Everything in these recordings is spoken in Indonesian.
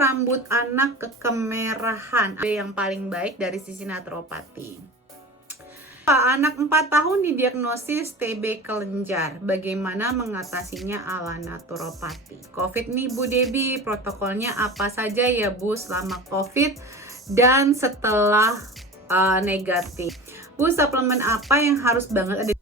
rambut anak kekemerahan? Yang paling baik dari sisi naturopati. Anak 4 tahun didiagnosis TB kelenjar. Bagaimana mengatasinya ala naturopati? COVID nih Bu Debbie, protokolnya apa saja ya Bu selama COVID dan setelah negatif? Bu, suplemen apa yang harus banget ada?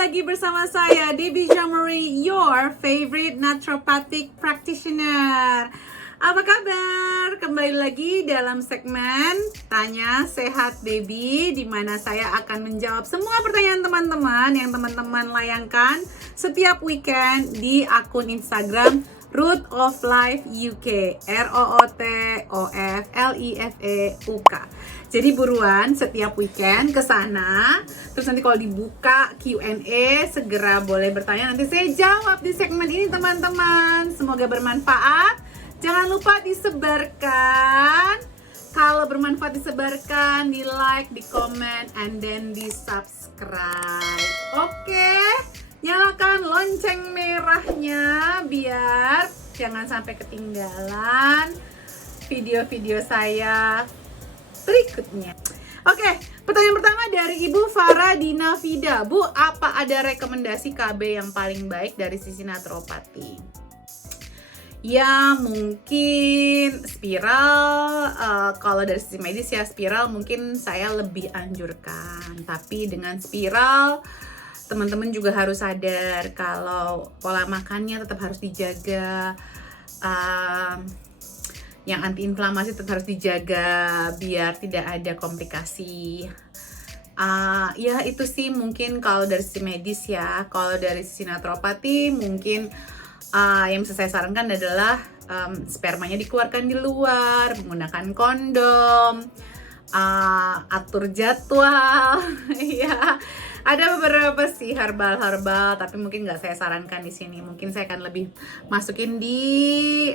Lagi bersama saya Debbie Jamari, your favorite naturopathic practitioner. Apa kabar? Kembali lagi dalam segmen Tanya Sehat Debbie, di mana saya akan menjawab semua pertanyaan teman-teman yang teman-teman layangkan setiap weekend di akun Instagram Root of Life UK, ROOTOFLIFEUK. Jadi buruan setiap weekend ke sana. Terus nanti kalau dibuka Q&A segera boleh bertanya, nanti saya jawab di segmen ini teman-teman. Semoga bermanfaat. Jangan lupa disebarkan. Kalau bermanfaat disebarkan, di like, di comment, and then di subscribe. Oke, nyalakan lonceng merahnya biar jangan sampai ketinggalan video-video saya berikutnya. Oke, pertanyaan pertama dari Ibu Farah Dinavida. Bu, apa ada rekomendasi KB yang paling baik dari sisi naturopati? Ya, mungkin spiral. Kalau dari sisi medis ya spiral mungkin saya lebih anjurkan. Tapi dengan spiral, teman-teman juga harus sadar kalau pola makannya tetap harus dijaga. Yang antiinflamasi tetap harus dijaga biar tidak ada komplikasi. Ya itu sih mungkin kalau dari sisi medis ya. Kalau dari sisi naturopati mungkin yang bisa saya sarankan adalah spermanya dikeluarkan di luar, menggunakan kondom, atur jadwal. Ya, ada beberapa sih herbal, tapi mungkin nggak saya sarankan di sini. Mungkin saya akan lebih masukin di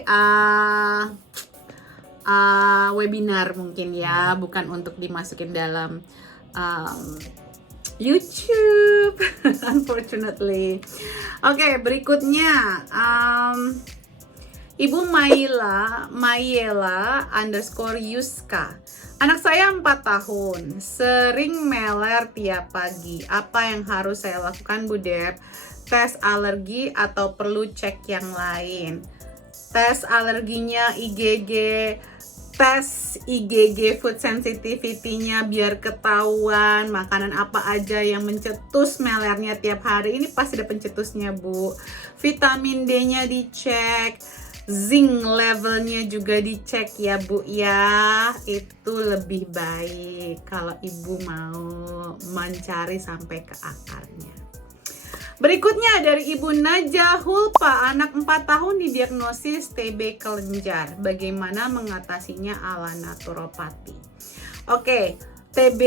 webinar mungkin ya, bukan untuk dimasukin dalam YouTube, unfortunately. Oke, berikutnya Ibu Mayela _ Yuska. Anak saya 4 tahun, sering meler tiap pagi. Apa yang harus saya lakukan Bu Deb? Tes alergi atau perlu cek yang lain? Tes alerginya IgG, tes IgG food sensitivity-nya biar ketahuan makanan apa aja yang mencetus melernya tiap hari. Ini pasti ada pencetusnya Bu. Vitamin D-nya dicek, zinc levelnya juga dicek ya Bu ya. Itu lebih baik kalau Ibu mau mencari sampai ke akarnya. Berikutnya dari Ibu Najah Hulpa, anak 4 tahun didiagnosis TB kelenjar. Bagaimana mengatasinya ala naturopati? Oke, TB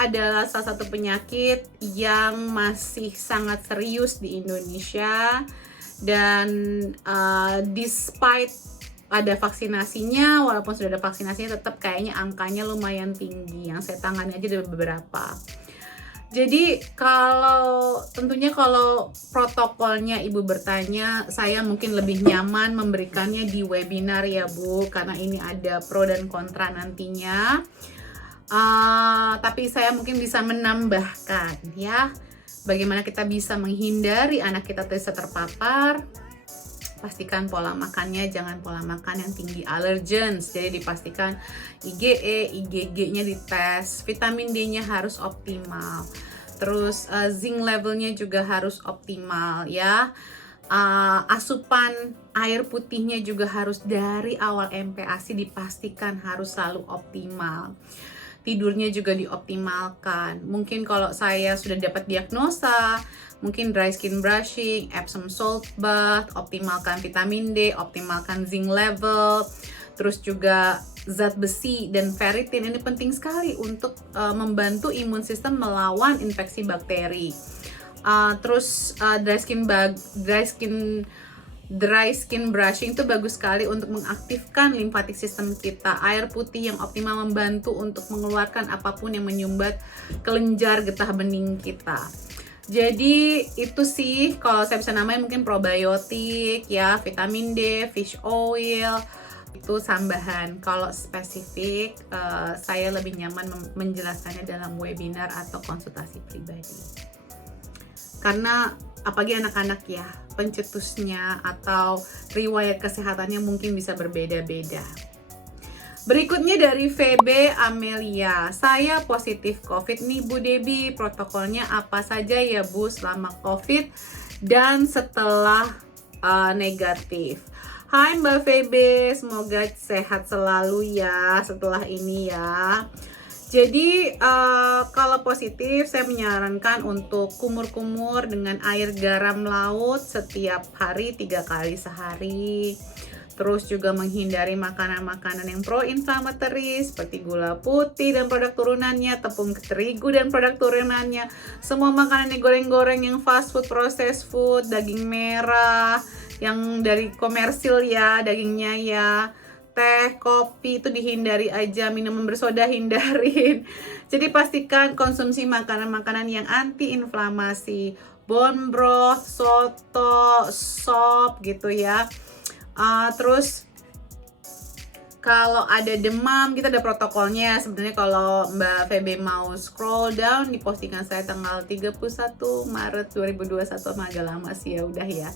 adalah salah satu penyakit yang masih sangat serius di Indonesia. Dan despite ada vaksinasinya, walaupun sudah ada vaksinasinya, tetap kayaknya angkanya lumayan tinggi. Yang saya tangani aja ada beberapa. Jadi tentunya kalau protokolnya Ibu bertanya, saya mungkin lebih nyaman memberikannya di webinar ya Bu, karena ini ada pro dan kontra nantinya. Tapi saya mungkin bisa menambahkan ya, bagaimana kita bisa menghindari anak kita terpapar. Pastikan pola makannya jangan pola makan yang tinggi allergens. Jadi dipastikan IgE, IgG-nya dites, vitamin D-nya harus optimal. Terus zinc levelnya juga harus optimal ya. Asupan air putihnya juga harus dari awal MPASI dipastikan harus selalu optimal. Tidurnya juga dioptimalkan. Mungkin kalau saya sudah dapat diagnosa, mungkin dry skin brushing, Epsom salt bath, optimalkan vitamin D, optimalkan zinc level. Terus juga zat besi dan ferritin ini penting sekali untuk membantu imun sistem melawan infeksi bakteri. Terus dry skin brushing itu bagus sekali untuk mengaktifkan limfatik sistem kita. Air putih yang optimal membantu untuk mengeluarkan apapun yang menyumbat kelenjar getah bening kita. Jadi itu sih kalau saya bisa namain, mungkin probiotik ya, vitamin D, fish oil, itu tambahan. Kalau spesifik saya lebih nyaman menjelaskannya dalam webinar atau konsultasi pribadi. Karena apalagi anak-anak ya, pencetusnya atau riwayat kesehatannya mungkin bisa berbeda-beda. Berikutnya dari VB Amelia, saya positif COVID nih Bu Debbie, protokolnya apa saja ya Bu selama COVID dan setelah negatif? Hai Mbak VB, semoga sehat selalu ya setelah ini ya. Jadi kalau positif saya menyarankan untuk kumur-kumur dengan air garam laut setiap hari 3 kali sehari. Terus juga menghindari makanan-makanan yang pro-inflammatory seperti gula putih dan produk turunannya, tepung terigu dan produk turunannya, semua makanan yang goreng-goreng, yang fast food, processed food, daging merah, yang dari komersil ya, dagingnya ya. Teh, kopi itu dihindari aja, minuman bersoda hindarin. Jadi pastikan konsumsi makanan-makanan yang anti-inflamasi, bone broth, soto, sop gitu ya. Terus kalau ada demam, kita ada protokolnya. Sebenarnya kalau Mbak Febe mau scroll down di postingan saya tanggal 31 Maret 2021, agak lama sih ya udah ya.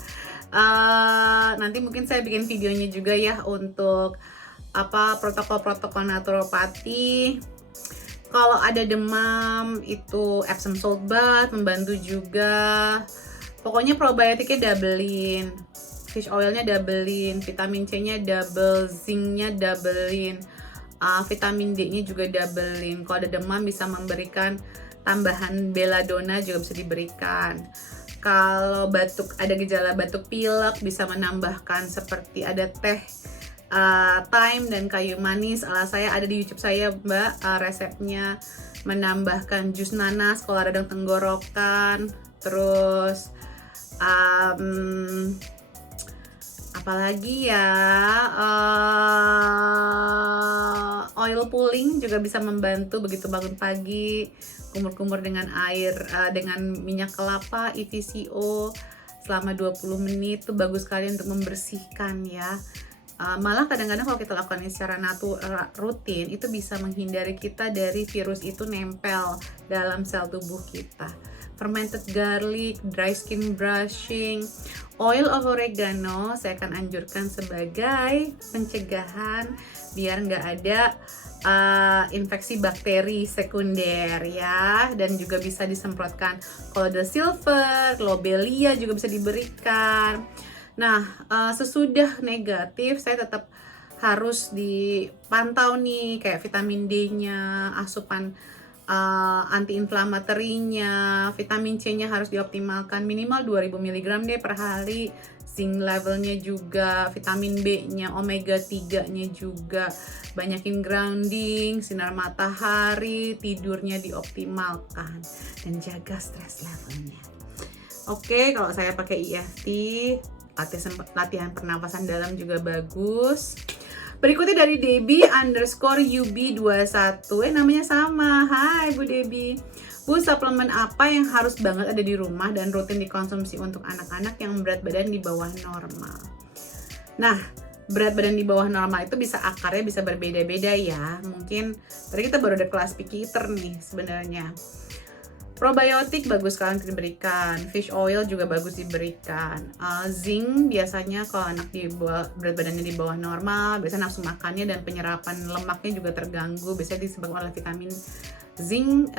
Nanti mungkin saya bikin videonya juga ya untuk protokol-protokol naturopati. Kalau ada demam itu Epsom salt bath membantu juga. Pokoknya probiotiknya doublein, fish oilnya doublein, vitamin C-nya double, zinc-nya doublein, vitamin D-nya juga doublein. Kalau ada demam bisa memberikan tambahan belladonna juga bisa diberikan. Kalau batuk, ada gejala batuk pilek, bisa menambahkan seperti ada teh thyme dan kayu manis. Saya ada di YouTube saya Mbak, resepnya menambahkan jus nanas kalau radang tenggorokan. Terus apalagi ya, oil pulling juga bisa membantu begitu bangun pagi, kumur-kumur dengan air dengan minyak kelapa EVCO selama 20 menit itu bagus sekali untuk membersihkan ya. Malah kadang-kadang kalau kita lakukan ini secara rutin itu bisa menghindari kita dari virus itu nempel dalam sel tubuh kita. Fermented garlic, dry skin brushing, oil of oregano saya akan anjurkan sebagai pencegahan biar nggak ada infeksi bakteri sekunder ya, dan juga bisa disemprotkan colloidal silver, lobelia juga bisa diberikan. Nah, sesudah negatif saya tetap harus dipantau nih kayak vitamin D-nya, asupan anti-inflamatorinya, vitamin C-nya harus dioptimalkan minimal 2000 mg deh per hari. Zinc levelnya juga, vitamin B-nya, omega 3-nya juga. Banyakin grounding, sinar matahari, tidurnya dioptimalkan, dan jaga stress levelnya. Oke, kalau saya pakai EFT, latihan pernapasan dalam juga bagus. Berikutnya dari Debbie_UB21, namanya sama. Hai Bu Debbie. Bu, suplemen apa yang harus banget ada di rumah dan rutin dikonsumsi untuk anak-anak yang berat badan di bawah normal? Nah, berat badan di bawah normal itu bisa akarnya bisa berbeda-beda ya. Mungkin tadi kita baru ada kelas picky eater nih sebenarnya. Probiotik bagus sekali diberikan, fish oil juga bagus diberikan. Zinc biasanya kalau anak berat badannya di bawah normal, biasanya nafsu makannya dan penyerapan lemaknya juga terganggu, biasanya disebabkan oleh vitamin zinc,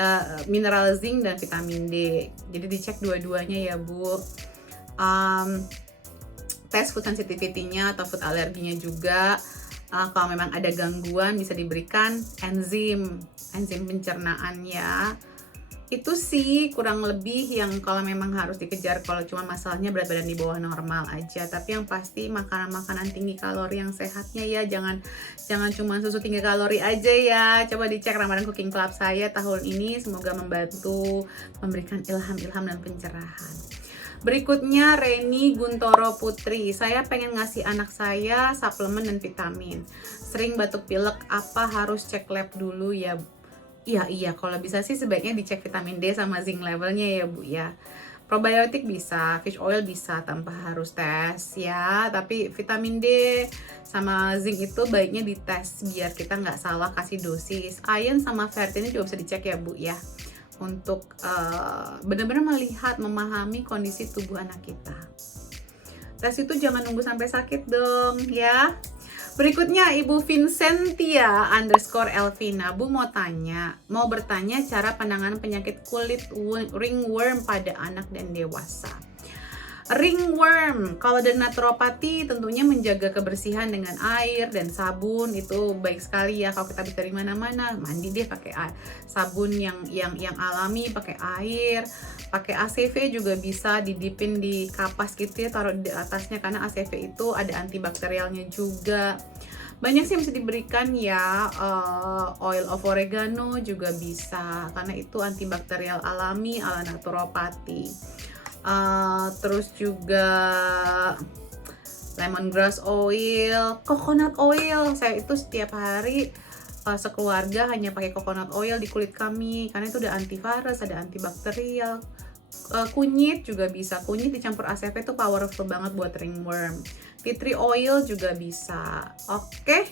mineral zinc dan vitamin D. Jadi dicek dua-duanya ya Bu. Tes food sensitivity-nya atau food alerginya juga. Kalau memang ada gangguan bisa diberikan enzim pencernaan ya. Itu sih kurang lebih yang kalau memang harus dikejar, kalau cuma masalahnya berat badan di bawah normal aja. Tapi yang pasti makanan-makanan tinggi kalori yang sehatnya ya, jangan cuma susu tinggi kalori aja ya. Coba dicek Ramadan Cooking Club saya tahun ini, semoga membantu memberikan ilham-ilham dan pencerahan. Berikutnya Reni Guntoro Putri, saya pengen ngasih anak saya suplemen dan vitamin, sering batuk pilek, apa harus cek lab dulu ya? Iya, kalau bisa sih sebaiknya dicek vitamin D sama zinc levelnya ya Bu ya. Probiotik bisa, fish oil bisa tanpa harus tes ya. Tapi vitamin D sama zinc itu baiknya dites biar kita nggak salah kasih dosis. Iron sama ferritin juga bisa dicek ya Bu ya. Untuk benar-benar melihat, memahami kondisi tubuh anak kita. Tes itu jangan nunggu sampai sakit dong ya. Berikutnya Ibu Vincentia _Elvina. Bu mau bertanya cara penanganan penyakit kulit ringworm pada anak dan dewasa. Ringworm, kalau dari naturopati tentunya menjaga kebersihan dengan air dan sabun itu baik sekali ya. Kalau kita bisa dari mana-mana, mandi deh pakai sabun yang alami, pakai air, pakai ACV juga bisa didipin di kapas gitu ya, taruh di atasnya karena ACV itu ada antibakterialnya juga. Banyak sih yang bisa diberikan ya, oil of oregano juga bisa karena itu antibakterial alami ala naturopati. Terus juga lemongrass oil, coconut oil. Saya itu setiap hari sekeluarga hanya pakai coconut oil di kulit kami karena itu ada antivirus, ada antibakterial. Kunyit juga bisa, kunyit dicampur ACV itu powerful banget buat ringworm. Tea tree oil juga bisa. Oke.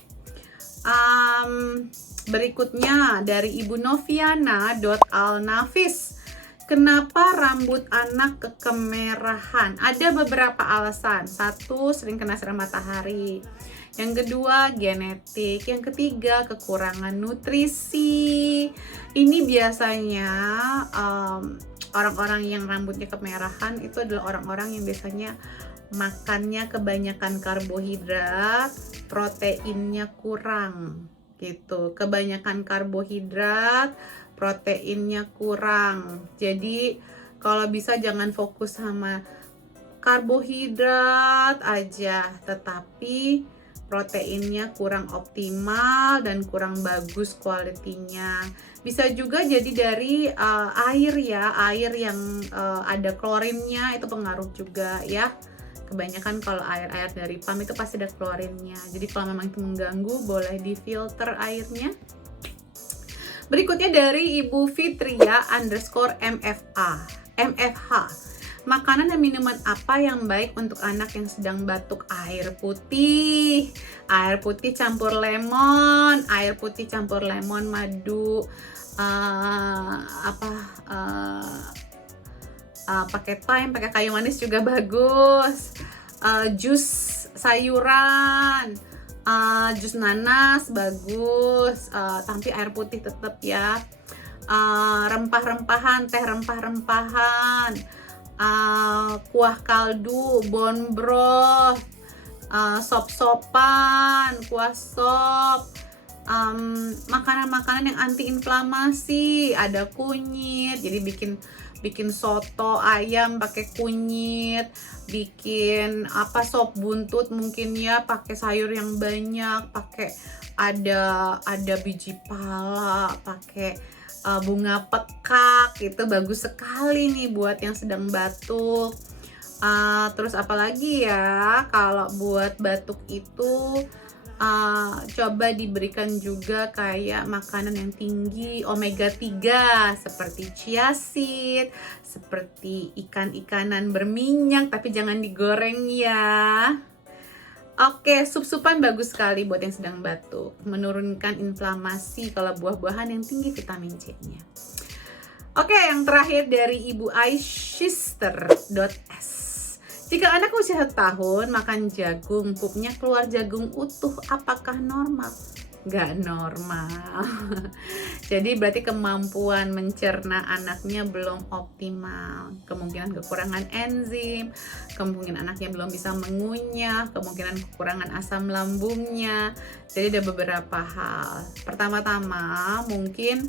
Berikutnya dari Ibu Noviana.alnafis. Kenapa rambut anak kemerahan? Ada beberapa alasan. Satu, sering kena sinar matahari. Yang kedua, genetik. Yang ketiga, kekurangan nutrisi. Ini biasanya orang-orang yang rambutnya kemerahan itu adalah orang-orang yang biasanya makannya kebanyakan karbohidrat, proteinnya kurang gitu. Kebanyakan karbohidrat, proteinnya kurang. Jadi kalau bisa jangan fokus sama karbohidrat aja, tetapi proteinnya kurang optimal dan kurang bagus kualitinya. Bisa juga jadi dari air ya, air yang ada klorinnya itu pengaruh juga ya. Kebanyakan kalau air dari pam itu pasti ada klorinnya. Jadi kalau memang itu mengganggu, boleh difilter airnya. Berikutnya dari Ibu Fitria _MFH. Makanan dan minuman apa yang baik untuk anak yang sedang batuk? Air putih campur lemon, madu, pakai thyme, pakai kayu manis juga bagus. Jus sayuran, jus nanas bagus, tapi air putih tetap ya. Rempah-rempahan, teh rempah-rempahan, kuah kaldu, bone broth, sop-sopan, kuah sop, makanan-makanan yang anti-inflamasi, ada kunyit, jadi bikin soto ayam pakai kunyit, bikin sop buntut mungkin ya pakai sayur yang banyak, pakai ada biji pala, pakai bunga pekak, itu bagus sekali nih buat yang sedang batuk. Terus apalagi ya, kalau buat batuk itu coba diberikan juga kayak makanan yang tinggi omega 3 seperti chia seed, seperti ikan-ikanan berminyak, tapi jangan digoreng ya. Oke, sup-supan bagus sekali buat yang sedang batuk, menurunkan inflamasi kalau buah-buahan yang tinggi vitamin C-nya. Oke, yang terakhir dari Ibu Aishister.s. Jika anak usia 1 tahun makan jagung, pupnya keluar jagung utuh, apakah normal? Gak normal. Jadi berarti kemampuan mencerna anaknya belum optimal. Kemungkinan kekurangan enzim, kemungkinan anaknya belum bisa mengunyah, kemungkinan kekurangan asam lambungnya. Jadi ada beberapa hal. Pertama-tama mungkin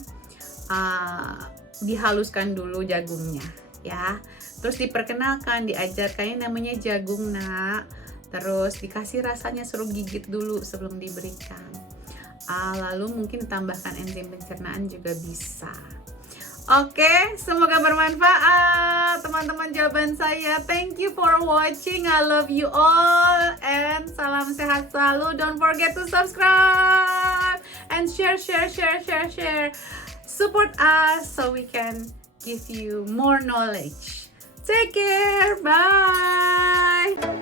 dihaluskan dulu jagungnya ya. Terus diperkenalkan, diajarkan yang namanya jagung nak. Terus dikasih rasanya, suruh gigit dulu sebelum diberikan. Lalu mungkin tambahkan enzim pencernaan juga bisa. Oke, semoga bermanfaat teman-teman jawaban saya. Thank you for watching. I love you all and salam sehat selalu. Don't forget to subscribe and share. Support us so we can give you more knowledge. Take care. Bye.